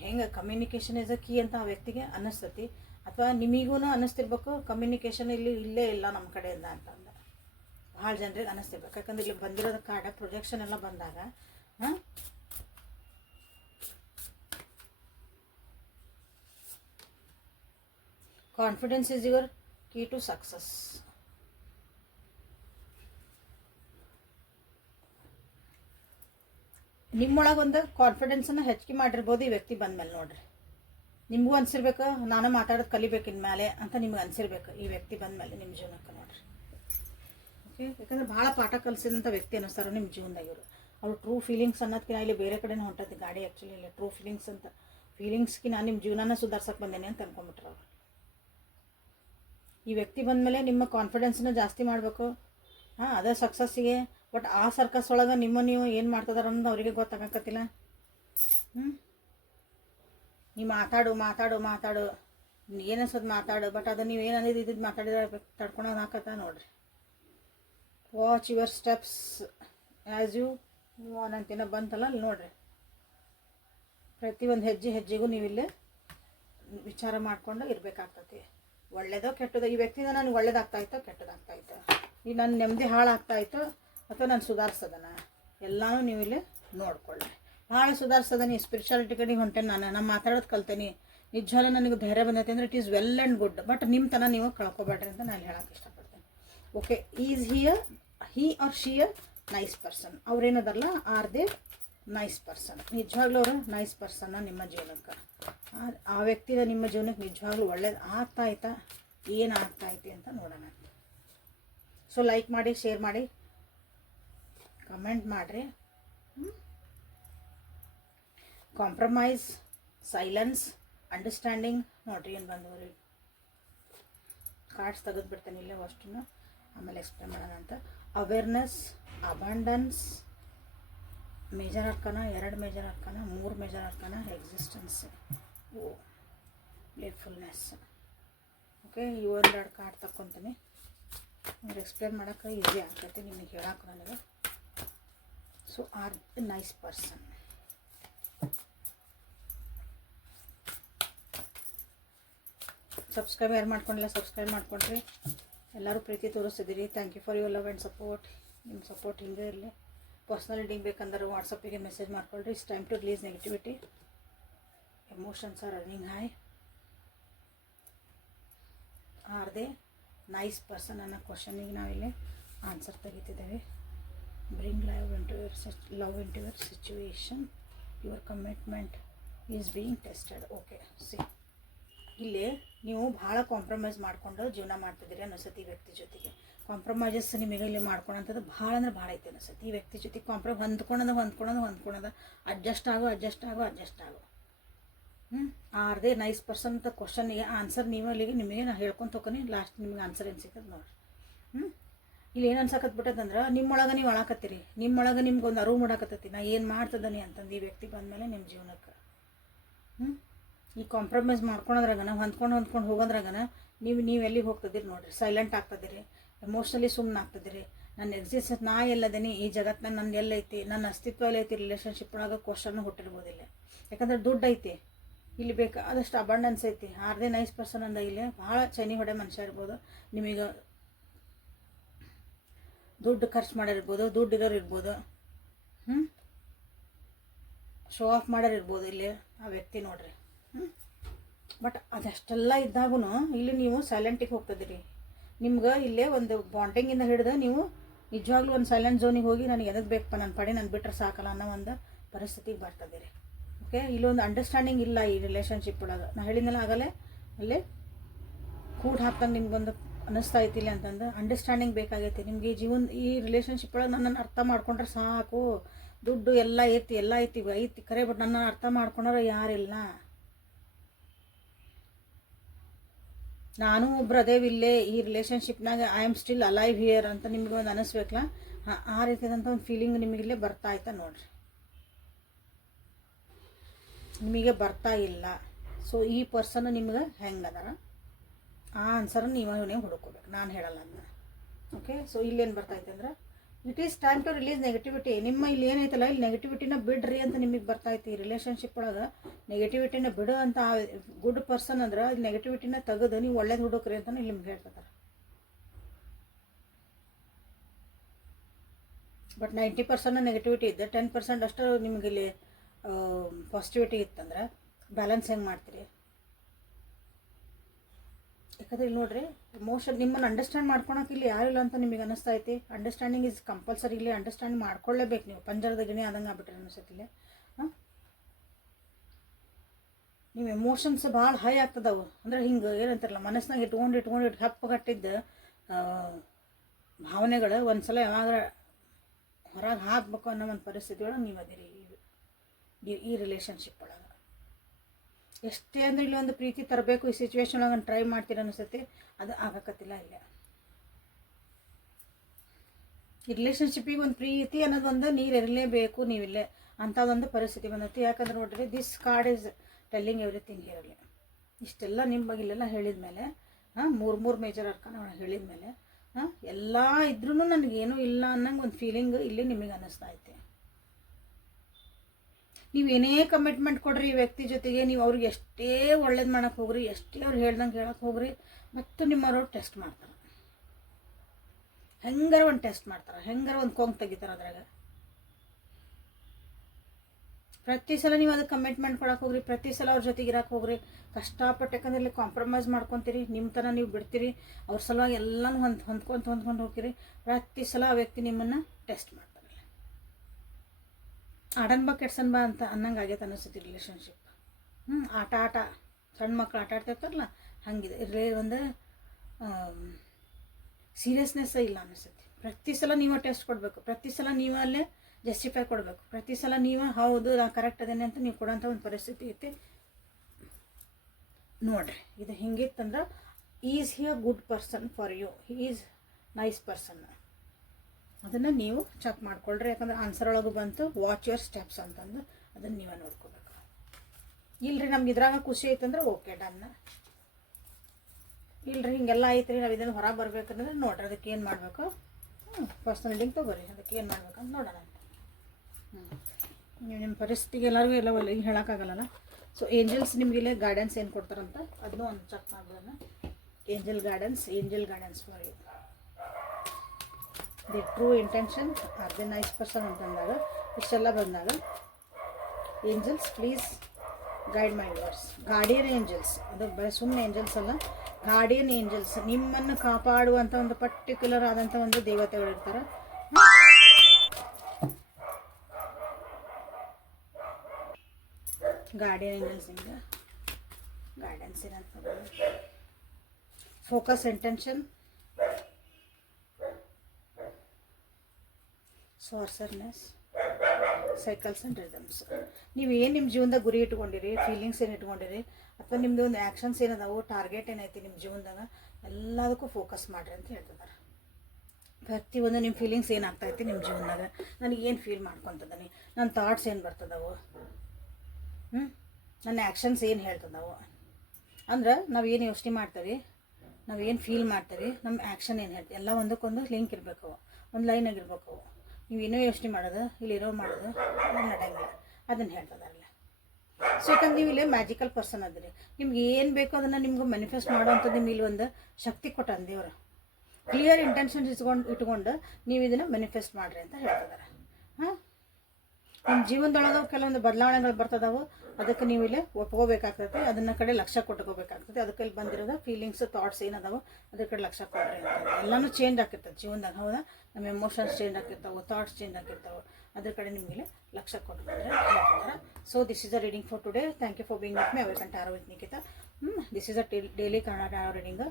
ಹೆಂಗೆ ಕಮ್ಯುನಿಕೇಷನ್ ಇಸ್ ಅ ಕೀ ಅಂತ ಆ ವ್ಯಕ್ತಿಗೆ ಅನ್ನಿಸ್ತತಿ. ಅಥವಾ ನಿಮಗೂ ಅನ್ನಿಸ್ತಿರ್ಬೇಕು ಕಮ್ಯುನಿಕೇಷನ್ ಇಲ್ಲೇ ಇಲ್ಲ ನಮ್ಮ ಕಡೆಯಿಂದ ಅಂತಂದು ಭಾಳ ಜನರಿಗೆ ಅನ್ನಿಸ್ತಿರ್ಬೇಕು. ಯಾಕಂದ್ರೆ ಇಲ್ಲಿ ಬಂದಿರೋದು ಕಾರ್ಡ ಪ್ರೊಜೆಕ್ಷನ್ ಎಲ್ಲ ಬಂದಾಗ confidence is your key to success. ನಿಮ್ಮೊಳಗೊಂದು ಕಾನ್ಫಿಡೆನ್ಸನ್ನು ಹೆಚ್ಚಿಗೆ ಮಾಡಿರ್ಬೋದು ಈ ವ್ಯಕ್ತಿ ಬಂದಮೇಲೆ. ನೋಡ್ರಿ, ನಿಮಗೂ ಅನ್ಸಿರ್ಬೇಕು ನಾನು ಮಾತಾಡೋದು ಕಲಿಬೇಕು ಇನ್ಮೇಲೆ ಅಂತ ನಿಮ್ಗೆ ಅನ್ಸಿರ್ಬೇಕು ಈ ವ್ಯಕ್ತಿ ಬಂದಮೇಲೆ ನಿಮ್ಮ ಜೀವನಕ್ಕೆ. ನೋಡ್ರಿ, ಓಕೆ, ಯಾಕಂದ್ರೆ ಭಾಳ ಪಾಠ ಕಲಿಸಿದಂಥ ವ್ಯಕ್ತಿ ಅನ್ನಿಸ್ತಾರೆ ನಿಮ್ಮ ಜೀವನದಾಗ ಇವರು. ಅವ್ರು ಟ್ರೂ ಫೀಲಿಂಗ್ಸ್ ಅನ್ನೋದಕ್ಕಿಂತ ಇಲ್ಲಿ ಬೇರೆ ಕಡೆನೇ ಹೊಂಟತಿ ಗಾಡಿ. ಆ್ಯಕ್ಚುಲಿ ಇಲ್ಲ ಟ್ರೂ ಫೀಲಿಂಗ್ಸ್ ಅಂತ ಫೀಲಿಂಗ್ಸ್ಗೆ ನಾನು ನಿಮ್ಮ ಜೀವನನ ಸುಧಾರ್ಸಕ್ಕೆ ಬಂದೇನೆ ಅಂತ ಅನ್ಕೊಂಬಿಟ್ರೆ ಅವರು. ಈ ವ್ಯಕ್ತಿ ಬಂದಮೇಲೆ ನಿಮ್ಮ ಕಾನ್ಫಿಡೆನ್ಸ್ನ ಜಾಸ್ತಿ ಮಾಡಬೇಕು. ಅದೇ ಸಕ್ಸಸ್ಸಿಗೆ. ಬಟ್ ಆ ಸರ್ಕಸ್ ಒಳಗೆ ನೀವು ಏನು ಮಾಡ್ತಿದಾರ ಅನ್ನೋದು ಅವರಿಗೆ ಗೊತ್ತಾಗಕತ್ತಿಲ್ಲ. ನೀವು ಮಾತಾಡು ಏನನ್ಸೋದು ಮಾತಾಡು. ಬಟ್ ಅದು ನೀವು ಏನಂದಿದ್ದು ಇದ್ದು ಮಾತಾಡಿದ್ರೆ ತಡ್ಕೊಳೋದು ಹಾಕತ್ತ. ನೋಡ್ರಿ, watch your steps as you move on ಅಂತಿನ ಬಂತಲ್ಲ ಅಲ್ಲಿ. ನೋಡ್ರಿ, ಪ್ರತಿಯೊಂದು ಹೆಜ್ಜೆಗೂ ನೀವಿಲ್ಲಿ ವಿಚಾರ ಮಾಡಿಕೊಂಡು ಇರಬೇಕಾಗ್ತತಿ. ಒಳ್ಳೇದೋ ಕೆಟ್ಟದೋ, ಈ ವ್ಯಕ್ತಿಯಿಂದ ನನಗೆ ಒಳ್ಳೇದಾಗ್ತಾಯಿತ್ತೋ ಕೆಟ್ಟದಾಗ್ತಾಯಿತ್ತೋ, ಈಗ ನನ್ನ ನೆಮ್ಮದಿ ಹಾಳಾಗ್ತಾಯಿತ್ತೋ ಅಥವಾ ನಾನು ಸುಧಾರಿಸೋದನ, ಎಲ್ಲನೂ ನೀವು ಇಲ್ಲಿ ನೋಡ್ಕೊಳ್ಳಿ. ಭಾಳ ಸುಧಾರಿಸೋದನಿ ಸ್ಪಿರಿಚುಯಾಲಿಟಿ ಕಡೆ ಹೊಂಟೇನೆ. ನಾನು ಮಾತಾಡೋದು ಕಲ್ತೇನೆ. ನಿಜವಾಗ್ಲೂ ನನಗೆ ಧೈರ್ಯ ಬಂದೈತೆ ಅಂದರೆ it is well and good. But ನಿಮ್ಮ ತನ ನೀವು ಕಳ್ಕೊಬೇಡ್ರಿ ಅಂತ ನಾನು ಹೇಳೋಕ್ಕೆ ಇಷ್ಟಪಡ್ತೇನೆ. Okay, is he or she a nice person. ಅವ್ರೇನದಾರಲ್ಲ ಆರ್ ದೇ ನೈಸ್ ಪರ್ಸನ್. ನಿಜವಾಗ್ಲೂ ಅವರು ನೈಸ್ ಪರ್ಸನ್ನ ನಿಮ್ಮ ಜೀವನಕ್ಕೆ. ಆ ವ್ಯಕ್ತಿಗೆ ನಿಮ್ಮ ಜೀವನಕ್ಕೆ ನಿಜವಾಗ್ಲೂ ಒಳ್ಳೇದು ಆಗ್ತಾಯ್ತಾ, ಏನು ಆಗ್ತಾಯ್ತಿ ಅಂತ ನೋಡೋಣ. ಸೊ ಲೈಕ್ ಮಾಡಿ, ಶೇರ್ ಮಾಡಿ, ಕಮೆಂಟ್ ಮಾಡಿರಿ. Compromise, silence, understanding. ನೋಡ್ರಿ ಏನು ಬಂದವ್ರಿ. ಕಾರ್ಡ್ಸ್ ತೆಗೆದುಬಿಡ್ತೇನೆ ಇಲ್ಲೇ ಅಷ್ಟನ್ನು, ಆಮೇಲೆ ಎಕ್ಸ್ಪ್ಲೇನ್ ಮಾಡೋಣ ಅಂತ. Awareness, abundance, major arcana, 2 major arcana, 3 major arcana, existence, playfulness. Okay, ಈ 1-2 ಕಾರ್ಡ್ ತಕ್ಕೊತೀನಿ. ನಿಮ್ಗೆ ಎಕ್ಸ್ಪ್ಲೇನ್ ಮಾಡೋಕ್ಕೆ ಈಸಿ ಆಗ್ತೈತೆ ನಿಮಗೆ ಹೇಳಕ್ಕೆ ನನಗೆ. So are the nice person. Subscribe ಯಾರು ಮಾಡ್ಕೊಂಡಿಲ್ಲ ಸಬ್ಸ್ಕ್ರೈಬ್ ಮಾಡ್ಕೊಂಡ್ರಿ. ಎಲ್ಲರೂ ಪ್ರೀತಿ ತೋರಿಸ್ತಿದ್ದೀರಿ. Thank you for your love and support. ನಿಮ್ಮ ಸಪೋರ್ಟ್ ಹಿಂಗೆ ಇರಲಿ. ಪರ್ಸ್ನಲ್ ರೀಡಿಂಗ್ ಬೇಕಂದ್ರೆ ವಾಟ್ಸಪ್ಪಿಗೆ ಮೆಸೇಜ್ ಮಾಡ್ಕೊಳ್ರಿ. It's time to release negativity. Emotions are running high. Are they nice person ಅನ್ನೋ ಕ್ವಶನಿಗೆ ನಾವಿಲ್ಲಿ ಆನ್ಸರ್ ತೆಗಿತಿದ್ದೇವೆ. Bring love into your situation. Your commitment is being tested. Okay, see ಇಲ್ಲಿ ನೀವು ಭಾಳ ಕಾಂಪ್ರಮೈಸ್ ಮಾಡಿಕೊಂಡು ಜೀವನ ಮಾಡ್ತಿದ್ದೀರಿ ಅನ್ನಿಸುತ್ತೆ ಈ ವ್ಯಕ್ತಿ ಜೊತೆಗೆ. ಕಾಂಪ್ರಮೈಸಸ್ ನಿಮಗೆ ಇಲ್ಲಿ ಮಾಡ್ಕೊಳಂಥದ್ದು ಭಾಳ ಅಂದ್ರೆ ಭಾಳ ಐತೆ ಅನ್ನಿಸುತ್ತೆ. ಈ ವ್ಯಕ್ತಿ ಜೊತೆಗೆ ಹೊಂದ್ಕೊಳೋದು ಅಡ್ಜಸ್ಟ್ ಆಗೋ. ಆರ್ ದೇ ನೈಸ್ ಪರ್ಸನ್ ಅಂತ ಕ್ವಶನ್ಗೆ ಆನ್ಸರ್ ನಿಮಗೆ ನಾನು ಹೇಳ್ಕೊಂಡು ತೊಗೊನಿ. ಲಾಸ್ಟ್ ನಿಮ್ಗೆ ಆನ್ಸರ್ ಏನು ಸಿಗ್ತದೆ ನೋಡಿರಿ. ಇಲ್ಲಿ ಏನು ಅನ್ಸಕತ್ ಬಿಟ್ಟದಂದ್ರೆ ನಿಮ್ಮೊಳಗೆ ನೀವು ಅಳಕತ್ತೀರಿ. ನಿಮ್ಮೊಳಗೆ ನಿಮ್ಗೊಂದು ಅರಿವು ಮಾಡಾಕತ್ತೈತಿ ನಾ ಏನು ಮಾಡ್ತದನಿ ಅಂತಂದು ಈ ವ್ಯಕ್ತಿ ಬಂದಮೇಲೆ ನಿಮ್ಮ ಜೀವನಕ್ಕೆ. ಈ ಕಾಂಪ್ರಮೈಸ್ ಮಾಡ್ಕೊಳೋದ್ರಾಗನ ಹೊಂದ್ಕೊಂಡು ಹೋಗೋದ್ರಾಗನ ನೀವು ಎಲ್ಲಿಗೆ ಹೋಗ್ತದಿರಿ ನೋಡಿರಿ. ಸೈಲೆಂಟ್ ಆಗ್ತದಿರಿ, ಎಮೋಷ್ನಲಿ ಸುಮ್ಮನೆ ಆಗ್ತದಿರಿ. ನನ್ನ ಎಕ್ಸಿಸ್ಟೆನ್ಸ್ ನಾ ಎಲ್ಲದೀನಿ ಈ ಜಗತ್ತಿನಾಗ ನಂದು ಎಲ್ಲೈತಿ, ನನ್ನ ಅಸ್ತಿತ್ವ ಎಲ್ಲೈತಿ ರಿಲೇಷನ್ಶಿಪ್ ಒಳಗೆ ಕ್ವಶನ್ ಹುಟ್ಟಿರ್ಬೋದಿಲ್ಲ. ಯಾಕಂದ್ರೆ ದುಡ್ಡು ಐತಿ ಇಲ್ಲಿ, ಬೇಕಾದಷ್ಟು ಅಬಂಡೆನ್ಸ್ ಐತಿ. ಆರ್ ದೇ ನೈಸ್ ಪರ್ಸನ್ ಅಂದ ಇಲ್ಲಿ ಭಾಳ ಚೈನಿ ಹೊಡೆ ಮನುಷ್ಯ ಇರ್ಬೋದು. ನಿಮಗೆ ದುಡ್ಡು ಖರ್ಚು ಮಾಡಿರ್ಬೋದು, ದುಡ್ಡು ಇರೋರು ಇರ್ಬೋದು, ಶೋ ಆಫ್ ಮಾಡೋರು ಇರ್ಬೋದು ಇಲ್ಲಿ ಆ ವ್ಯಕ್ತಿ ನೋಡ್ರಿ. ಬಟ್ ಅದಷ್ಟೆಲ್ಲ ಇದ್ದಾಗೂ ಇಲ್ಲಿ ನೀವು ಸೈಲೆಂಟಿಗೆ ಹೋಗ್ತದಿರಿ. ನಿಮ್ಗೆ ಇಲ್ಲೇ ಒಂದು ಬಾಂಡಿಂಗಿಂದ ಹಿಡಿದು ನೀವು ನಿಜವಾಗ್ಲೂ ಒಂದು ಸೈಲೆಂಟ್ ಝೋನಿಗೆ ಹೋಗಿ ನನಗೆ ಎದಕ್ಕೆ ಬೇಕಪ್ಪ, ನನ್ನ ಪಡೆ ನಾನು ಬಿಟ್ಟರೆ ಸಾಕಲ್ಲ ಅನ್ನೋ ಒಂದು ಪರಿಸ್ಥಿತಿಗೆ ಬರ್ತದಿರಿ. ಓಕೆ, ಇಲ್ಲೊಂದು ಅಂಡರ್ಸ್ಟ್ಯಾಂಡಿಂಗ್ ಇಲ್ಲ ಈ ರಿಲೇಷನ್ಶಿಪ್ ಒಳಗೆ. ನಾ ಹೇಳಿದ್ನಲ್ಲ ಆಗಲೇ ಅಲ್ಲೇ ಕೂಡ್ ಹಾಕ್ತಂಗೆ ನಿಮ್ಗೊಂದು ಅನ್ನಿಸ್ತಾ ಐತಿಲ್ಲ ಅಂತಂದು ಅಂಡರ್ಸ್ಟ್ಯಾಂಡಿಂಗ್ ಬೇಕಾಗೈತಿ ನಿಮ್ಗೆ. ಈ ಈ ರಿಲೇಷನ್ಶಿಪ್ ಒಳಗೆ ನನ್ನನ್ನು ಅರ್ಥ ಮಾಡ್ಕೊಂಡ್ರೆ ಸಾಕು. ದುಡ್ಡು ಎಲ್ಲ ಐತಿ, ಎಲ್ಲ ಐತಿ ಕರೆ, ಬಟ್ ನನ್ನನ್ನು ಅರ್ಥ ಮಾಡ್ಕೊಂಡ್ರೆ ಯಾರಿಲ್ಲ. ನಾನು ಒಬ್ರು ಅದೇವಿಲ್ಲೇ ಈ ರಿಲೇಷನ್ಶಿಪ್ನಾಗ I am still alive here ಅಂತ ನಿಮ್ಗೆ ಒಂದು ಅನ್ನಿಸ್ಬೇಕಲ್ಲ, ಆ ರೀತಿಯಾದಂಥ ಒಂದು ಫೀಲಿಂಗ್ ನಿಮಗಿಲ್ಲೇ ಬರ್ತಾ ಆಯ್ತಾ ನೋಡ್ರಿ. ನಿಮಗೆ ಬರ್ತಾ ಇಲ್ಲ. ಸೊ ಈ ಪರ್ಸನ್ ನಿಮ್ಗೆ ಹೆಂಗದಾರ ಆ ಆನ್ಸರನ್ನು ನೀವು ಹುಡುಕೋಬೇಕು, ನಾನು ಹೇಳಲ್ಲ ಅದನ್ನ. ಓಕೆ, ಸೊ ಇಲ್ಲೇನು ಬರ್ತೈತೆ ಅಂದ್ರೆ it is time to release negativity. ನಿಮ್ಮ ಇಲ್ಲಿ ಏನೈತಲ್ಲ, ಇಲ್ಲಿ ನೆಗೆಟಿವಿಟಿನ ಬಿಡ್ರಿ ಅಂತ ನಿಮಗೆ ಬರ್ತೈತಿ. ರಿಲೇಷನ್ಶಿಪ್ ಒಳಗೆ ನೆಗೆಟಿವಿಟಿನ ಬಿಡು ಅಂತ ಗುಡ್ ಪರ್ಸನ್ ಅಂದ್ರೆ ಇಲ್ಲಿ ನೆಗೆಟಿವಿಟಿನ ತೆಗೆದು ನೀವು ಒಳ್ಳೇದು ಹುಡುಕ್ರಿ ಅಂತ ಇಲ್ಲಿ ನಿಮ್ಗೆ ಹೇಳ್ತಾರೆ. ಬಟ್ 90% ನೆಗೆಟಿವಿಟಿ ಇದ್ದೆ, 10% ಅಷ್ಟು ನಿಮ್ಗೆ ಇಲ್ಲಿ ಪಾಸಿಟಿವಿಟಿ ಇತ್ತಂದ್ರೆ ಬ್ಯಾಲೆನ್ಸ್ ಹೆಂಗೆ ಮಾಡ್ತೀರಿ? ಯಾಕಂದ್ರೆ ಇಲ್ಲಿ ನೋಡ್ರಿ, ಎಮೋಷನ್ ನಿಮ್ಮನ್ನು ಅಂಡರ್ಸ್ಟ್ಯಾಂಡ್ ಮಾಡ್ಕೊಳಕ್ಕೆ ಇಲ್ಲಿ ಯಾರಿಲ್ಲ ಅಂತ ನಿಮಗೆ ಅನ್ನಿಸ್ತಾ ಐತಿ. Understanding is compulsory. ಇಲ್ಲಿ ಅಂಡರ್ಸ್ಟ್ಯಾಂಡ್ ಮಾಡ್ಕೊಳ್ಳೇಬೇಕು ನೀವು. ಪಂಜರದ ಗಿಣಿ ಆದಂಗೆ ಆಗ್ಬಿಟ್ರೆ ಅನಿಸುತ್ತಿಲ್ಲ. ನೀವು ಎಮೋಷನ್ಸ್ ಭಾಳ ಹೈ ಆಗ್ತದವು. ಅಂದ್ರೆ ಹಿಂಗೆ ಏನಂತಾರಲ್ಲ, ಮನಸ್ಸಿನಾಗ ಇಟ್ಕೊಂಡು ಹಪ್ಪಗಟ್ಟಿದ್ದ ಭಾವನೆಗಳು ಒಂದ್ಸಲ ಯಾವಾಗ ಹೊರಗೆ ಹಾಕ್ಬೇಕು ಅನ್ನೋ ಒಂದು ಪರಿಸ್ಥಿತಿ ಒಳಗೆ ನೀವು ಅದಿರಿ ಈ ರಿಲೇಷನ್ಶಿಪ್ ಒಳಗೆ. ಎಷ್ಟೇ ಅಂದ್ರೆ ಇಲ್ಲಿ ಒಂದು ಪ್ರೀತಿ ತರಬೇಕು ಈ ಸಿಚುವೇಶನ್ ಒಳಗೆ ಟ್ರೈ ಮಾಡ್ತೀರ ಅನಿಸುತ್ತೆ, ಅದು ಆಗಕತ್ತಿಲ್ಲ. ಇಲ್ಲ, ಈ ರಿಲೇಷನ್ಶಿಪ್ಪಿಗೆ ಒಂದು ಪ್ರೀತಿ ಅನ್ನೋದೊಂದು ನೀರು ಇರಲೇಬೇಕು. ನೀವಿಲ್ಲೇ ಅಂಥದ್ದೊಂದು ಪರಿಸ್ಥಿತಿ ಬಂದೈತಿ. ಯಾಕಂದ್ರೆ ನೋಡ್ರಿ, this card is telling everything ಇರಲಿ. ಇಷ್ಟೆಲ್ಲ ನಿಮ್ಮ ಬಗ್ಗೆ ಇಲ್ಲೆಲ್ಲ ಹೇಳಿದ ಮೇಲೆ, ಮೂರು ಮೇಜರ್ ಅರ್ಕಾನ ಹೇಳಿದ ಮೇಲೆ, ಎಲ್ಲ ಇದ್ರೂ ನನಗೇನೂ ಇಲ್ಲ ಅನ್ನಂಗೆ ಒಂದು ಫೀಲಿಂಗ್ ಇಲ್ಲಿ ನಿಮಗೆ ಅನ್ನಿಸ್ತಾ ಐತೆ. ನೀವೇನೇ ಕಮಿಟ್ಮೆಂಟ್ ಕೊಡ್ರಿ ಈ ವ್ಯಕ್ತಿ ಜೊತೆಗೆ, ನೀವು ಅವ್ರಿಗೆ ಎಷ್ಟೇ ಒಳ್ಳೇದು ಮಾಡೋಕ್ಕೆ ಹೋಗ್ರಿ, ಎಷ್ಟೇ ಅವ್ರು ಹೇಳ್ದಂಗೆ ಹೇಳಕ್ಕೆ ಹೋಗ್ರಿ, ಮತ್ತು ನಿಮ್ಮವ್ರು ಟೆಸ್ಟ್ ಮಾಡ್ತಾರೆ. ಹೆಂಗಾರ ಒಂದು ಟೆಸ್ಟ್ ಮಾಡ್ತಾರೆ, ಹೆಂಗಾರ ಒಂದು ಕೊಂಗ್ ತೆಗಿತಾರೆ ಅದ್ರಾಗ. ಪ್ರತಿ ಸಲ ನೀವು ಅದಕ್ಕೆ ಕಮಿಟ್ಮೆಂಟ್ ಕೊಡಕ್ಕೆ ಹೋಗ್ರಿ, ಪ್ರತಿ ಸಲ ಅವ್ರ ಜೊತೆಗೆ ಇರಕ್ಕೆ ಹೋಗ್ರಿ, ಕಷ್ಟಪಟ್ಟು. ಯಾಕಂದ್ರೆ ಇಲ್ಲಿ ಕಾಂಪ್ರಮೈಸ್ ಮಾಡ್ಕೊತೀರಿ, ನಿಮ್ಮ ತನ ನೀವು ಬಿಡ್ತೀರಿ, ಅವ್ರ ಸಲುವಾಗಿ ಎಲ್ಲನೂ ಹೊಂದ್ಕೊಂಡು ಹೋಗ್ತೀರಿ. ಪ್ರತಿ ಸಲ ಆ ವ್ಯಕ್ತಿ ನಿಮ್ಮನ್ನು ಟೆಸ್ಟ್ ಮಾಡ್ತಾರೆ. ಆಡನ್ ಬಾ ಕೆಡ್ಸನ್ ಬಾ ಅಂತ ಅನ್ನಂಗೆ ಆಗೈತೆ ಅನಿಸುತ್ತೆ ರಿಲೇಷನ್ಶಿಪ್. ಆಟ ಸಣ್ಣ ಮಕ್ಳು ಆಟ ಆಡ್ತಿರ್ತಾರಲ್ಲ ಹಂಗಿದೆ. ಇರಲೇ ಒಂದು ಸೀರಿಯಸ್ನೆಸ್ ಇಲ್ಲ ಅನಿಸುತ್ತೆ. ಪ್ರತಿ ಸಲ ನೀವು ಟೆಸ್ಟ್ ಕೊಡಬೇಕು, ಪ್ರತಿ ಸಲ ನೀವು ಅಲ್ಲೇ ಜಸ್ಟಿಫೈ ಕೊಡಬೇಕು, ಪ್ರತಿ ಸಲ ನೀವು ಹೌದು ನಾ ಕರೆಕ್ಟ್ ಅದೇನೆ ಅಂತ ನೀವು ಕೊಡೋಂಥ ಒಂದು ಪರಿಸ್ಥಿತಿ ಐತಿ ನೋಡ್ರಿ. ಇದು ಹಿಂಗಿತ್ತಂದ್ರೆ is he a good person for you, he is nice person. ಅದನ್ನು ನೀವು ಚೆಕ್ ಮಾಡ್ಕೊಳ್ರಿ. ಯಾಕಂದ್ರೆ ಆನ್ಸರ್ ಒಳಗೆ ಬಂತು ವಾಚ್ ಯುವರ್ ಸ್ಟೆಪ್ಸ್ ಅಂತಂದು, ಅದನ್ನು ನೀವೇ ನೋಡ್ಕೋಬೇಕು. ಇಲ್ರಿ ನಮ್ಗೆ ಇದ್ರಾಗ ಖುಷಿ ಐತಂದ್ರೆ ಓಕೆ ಡನ್. ಇಲ್ರಿ ಹಿಂಗೆಲ್ಲ ಐತ್ರಿ, ನಾವು ಇದನ್ನು ಹೊರಗೆ ಬರ್ಬೇಕಂದ್ರೆ ನೋಡ್ರಿ ಅದಕ್ಕೆ ಏನು ಮಾಡಬೇಕು, ಪರ್ಸನಲ್ ಲಿಂಕ್ ತೊಗೋರಿ, ಅದಕ್ಕೆ ಏನು ಮಾಡ್ಬೇಕಂತ ನೋಡೋಣ ಅಂತ. ನೀವು ನಿಮ್ಮ ಪರಿಸ್ಥಿತಿಗೆ ಎಲ್ಲರಿಗೂ ಎಲ್ಲವಲ್ಲ ಈಗ ಹೇಳೋಕ್ಕಾಗಲ್ಲ. ಸೊ ಏಂಜಲ್ಸ್ ನಿಮ್ಗೆ ಇಲ್ಲೇ ಗೈಡೆನ್ಸ್ ಏನು ಕೊಡ್ತಾರಂತ ಅದನ್ನೂ ಒಂದು ಚೆಕ್ ಮಾಡ್ಬೋದನ್ನ. Angel guidance for you. The true intention are the nice person ಅಂತಂದಾಗ, ಇಷ್ಟೆಲ್ಲ ಬಂದಾಗ, angels please guide my words. Guardian angels, ಅದು ಬರೀ ಸುಮ್ಮನೆ ಏಂಜಲ್ಸ್ ಅಲ್ಲ, ಗಾರ್ಡಿಯನ್ ಏಂಜಲ್ಸ್ ನಿಮ್ಮನ್ನು ಕಾಪಾಡುವಂಥ ಒಂದು ಪರ್ಟಿಕ್ಯುಲರ್ ಆದಂಥ ಒಂದು ದೇವತೆಗಳಿರ್ತಾರೆ. ಗಾರ್ಡಿಯನ್ ಏಂಜಲ್ಸ್ ನಿಮ್ಗೆ ಗೈಡೆನ್ಸ್ ಏನಂತ focus intention, sorceress, cycles and rhythms. ನೀವು ಏನು ನಿಮ್ಮ ಜೀವನದಾಗ ಗುರಿ ಇಟ್ಕೊಂಡಿರಿ, ಫೀಲಿಂಗ್ಸ್ ಏನು ಇಟ್ಕೊಂಡಿರಿ, ಅಥವಾ ನಿಮ್ಮದು ಒಂದು ಆ್ಯಕ್ಷನ್ಸ್ ಏನದಾವು, ಟಾರ್ಗೆಟ್ ಏನೈತಿ ನಿಮ್ಮ ಜೀವನದಾಗ, ಎಲ್ಲದಕ್ಕೂ ಫೋಕಸ್ ಮಾಡಿರಿ ಅಂತ ಹೇಳ್ತಿದ್ದಾರೆ. ಪ್ರತಿಯೊಂದು ನಿಮ್ಮ ಫೀಲಿಂಗ್ಸ್ ಏನಾಗ್ತೈತಿ ನಿಮ್ಮ ಜೀವನದಾಗ, ನನಗೆ ಏನು ಫೀಲ್ ಮಾಡ್ಕೊತದನಿ, ನನ್ನ ಥಾಟ್ಸ್ ಏನು ಬರ್ತದವು, ನನ್ನ ಆ್ಯಕ್ಷನ್ಸ್ ಏನು ಹೇಳ್ತದವು. ಅಂದ್ರೆ ನಾವು ಏನು ಯೋಚನೆ ಮಾಡ್ತೀವಿ, ನಾವು ಏನು ಫೀಲ್ ಮಾಡ್ತೀವಿ, ನಮ್ಮ ಆ್ಯಕ್ಷನ್ ಏನು ಹೇಳ್ತೀವಿ, ಎಲ್ಲ ಒಂದಕ್ಕೊಂದು ಲಿಂಕ್ ಇರಬೇಕು, ಒಂದು ಲೈನಾಗಿರ್ಬೇಕು. ನೀವು ಏನೋ ಯೋಚನೆ ಮಾಡೋದು, ಇಲ್ಲಿರೋ ಮಾಡೋದು ಅದು ನಡೆಯಂಗಿಲ್ಲ, ಅದನ್ನು ಹೇಳ್ತದಾರಲ್ಲ. ಸೊ ಯಾಕಂದ್ರೆ ನೀವು ಇಲ್ಲೇ ಮ್ಯಾಜಿಕಲ್ ಪರ್ಸನ್ ಅದಿರಿ. ನಿಮ್ಗೆ ಏನು ಬೇಕೋ ಅದನ್ನು ನಿಮ್ಗೆ ಮ್ಯಾನಿಫೆಸ್ಟ್ ಮಾಡೋವಂಥದ್ದು ನಿಮ್ಮ ಇಲ್ಲಿ ಒಂದು ಶಕ್ತಿ ಕೊಟ್ಟಾನ ದೇವರು. ಕ್ಲಿಯರ್ ಇಂಟೆನ್ಷನ್ಸ್ ಇಟ್ಕೊಂಡು ನೀವು ಇದನ್ನು ಮ್ಯಾನಿಫೆಸ್ಟ್ ಮಾಡಿರಿ ಅಂತ ಹೇಳ್ತಿದ್ದಾರೆ. ಹಾಂ, ನಿಮ್ಮ ಜೀವನದೊಳಗೆ ಕೆಲವೊಂದು ಬದಲಾವಣೆಗಳು ಬರ್ತದವು, ಅದಕ್ಕೆ ನೀವು ಇಲ್ಲಿ ಒಪ್ಕೋಬೇಕಾಗ್ತದೆ, ಅದನ್ನ ಕಡೆ ಲಕ್ಷ್ಯ ಕೊಟ್ಕೋಬೇಕಾಗ್ತದೆ. ಅದಕ್ಕೆ ಇಲ್ಲಿ ಬಂದಿರೋದು ಫೀಲಿಂಗ್ಸ್ ಥಾಟ್ಸ್ ಏನದಾವು ಅದ್ರ ಕಡೆ ಲಕ್ಷ್ಯ ಕೊಡ್ರಿ ಅಂತ. ಎಲ್ಲನೂ ಚೇಂಜ್ ಆಗಿರ್ತದೆ ಜೀವನದಾಗ, ಹೌದಾ? ನಮ್ಮ ಎಮೋಷನ್ಸ್ ಚೇಂಜ್ ಆಗಿರ್ತಾವೆ, ಥಾಟ್ಸ್ ಚೇಂಜ್ ಆಗಿರ್ತಾವೆ, ಅದ್ರ ಕಡೆ ನಿಮಗೆ ಲಕ್ಷ್ಯ ಕೊಟ್ಕೊಂಡ್ರೆ ಹೇಳ್ತಾರೆ. So this is a reading for today. Thank you for being with me. Awaken tarot with Nikita. This is a daily Kannada tarot reading.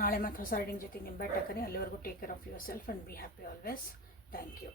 ನಾಳೆ ಮತ್ತು ಹೊಸ ರೀಡಿಂಗ್ ಜೊತೆ ನಿಮ್ಮ ಬೆಟ್ಟಕನಿ. ಅಲ್ಲಿವರೆಗೂ take care of yourself and be happy always. Thank you.